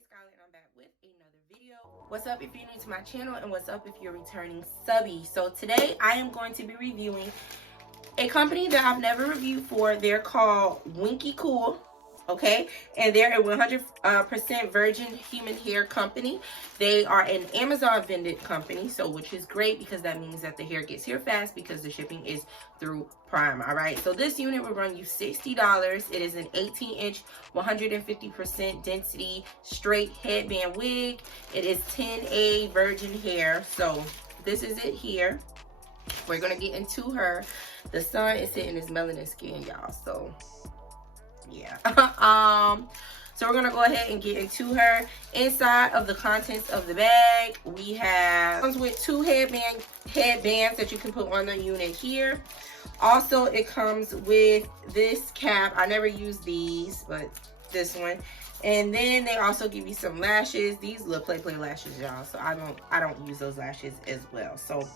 Skylar, and I'm back with another video. What's up if you're new to my channel, and what's up if you're returning subby. So today I am going to be reviewing a company that I've never reviewed for. They're called Winky, okay, and they're a 100% virgin human hair company. They are an Amazon vended company, so which is great because that means that the hair gets here fast because the shipping is through Prime. All right, so this unit will run you $60. It is an 18-inch 150% density straight headband wig. It is 10A virgin hair. So this is it here. We're gonna get into her. The sun is hitting his melanin skin, y'all, so yeah. So we're gonna go ahead and get into her. Inside of the contents of the bag, we have, comes with two headbands that you can put on the unit here. Also, it comes with this cap. I never use these, but this one. And then they also give you some lashes. These little play lashes, y'all, so I don't use those lashes as well. So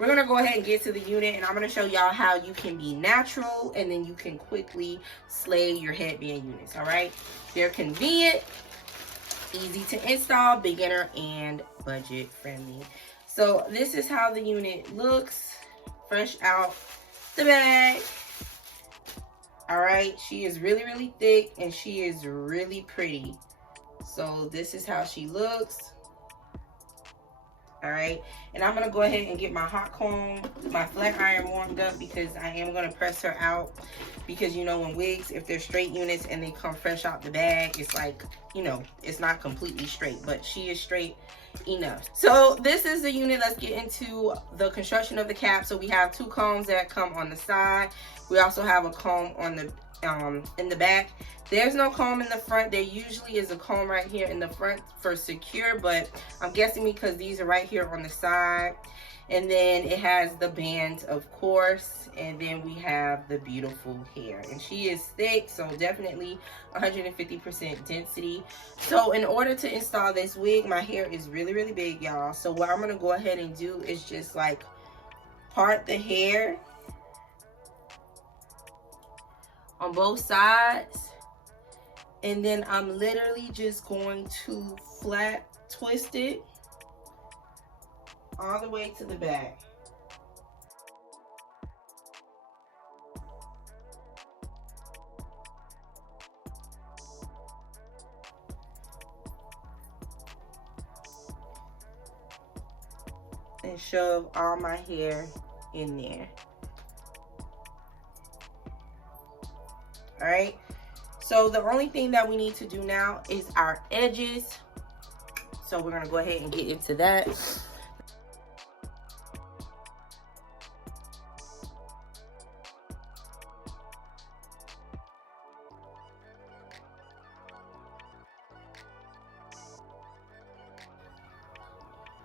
we're gonna go ahead and get to the unit, and I'm gonna show y'all how you can be natural and then you can quickly slay your headband units. All right, they're convenient, easy to install, beginner and budget friendly. So this is how the unit looks fresh out the bag. All right, she is really thick and she is really pretty. So this is how she looks. All right, and I'm gonna go ahead and get my hot comb, my flat iron warmed up, because I am gonna press her out. Because you know, when wigs, if they're straight units and they come fresh out the bag, it's like, you know, it's not completely straight, but she is straight enough. So this is the unit. Let's get into the construction of the cap. So we have two combs that come on the side. We also have a comb on the in the back. There's no comb in the front. There usually is a comb right here in the front for secure, but I'm guessing because these are right here on the side. And then it has the band, of course, and then we have the beautiful hair, and she is thick, so definitely 150% density. So in order to install this wig, my hair is really big, y'all. So what I'm gonna go ahead and do is just like part the hair on both sides, and then I'm literally just going to flat twist it all the way to the back. And shove all my hair in there. All right, so the only thing that we need to do now is our edges. So we're gonna go ahead and get into that.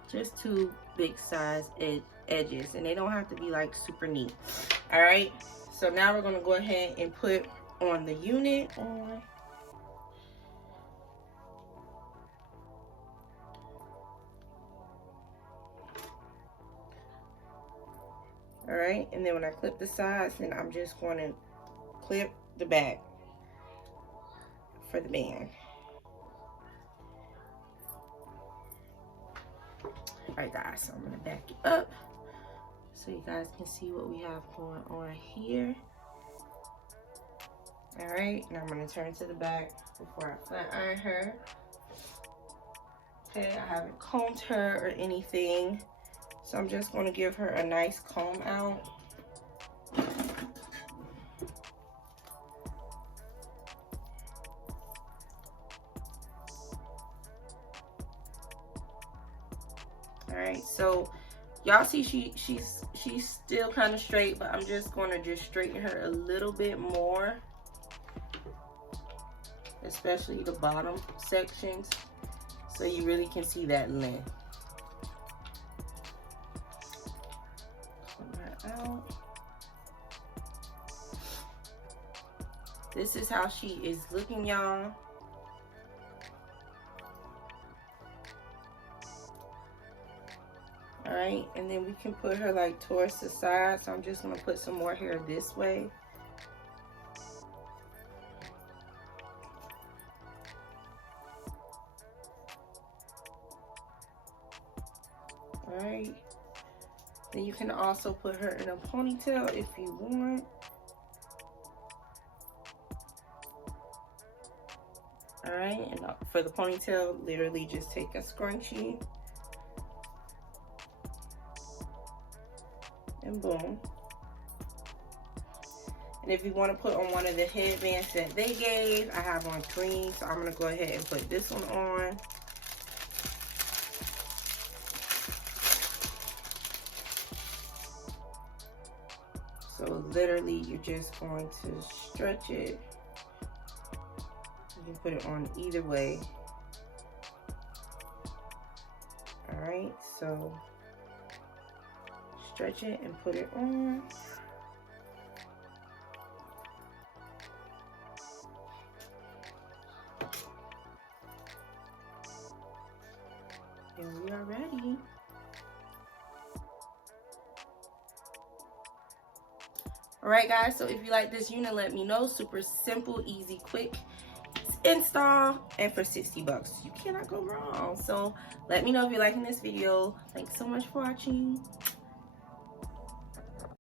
Just two big size edges, and they don't have to be like super neat. All right, so now we're gonna go ahead and put on the unit on. All right, and then when I clip the sides, then I'm just going to clip the back for the band. All right, guys, so I'm going to back it up so you guys can see what we have going on here. All right, now I'm going to turn to the back before I flat iron her. Okay, I haven't combed her or anything, so I'm just going to give her a nice comb out. All right, so y'all see she's still kind of straight, but I'm just going to just straighten her a little bit more, especially the bottom sections, so you really can see that length. Comb her out. This is how she is looking, y'all. All right, and then we can put her like towards the side. So I'm just gonna put some more hair this way. And you can also put her in a ponytail if you want. Alright, and for the ponytail, literally just take a scrunchie and boom. And if you want to put on one of the headbands that they gave, I have on green, so I'm going to go ahead and put this one on. So literally, you're just going to stretch it. You can put it on either way. Alright, so stretch it and put it on. And we are ready. Alright guys, so if you like this unit, let me know. Super simple, easy, quick install, and for 60 bucks. You cannot go wrong. So let me know if you're liking this video. Thanks so much for watching.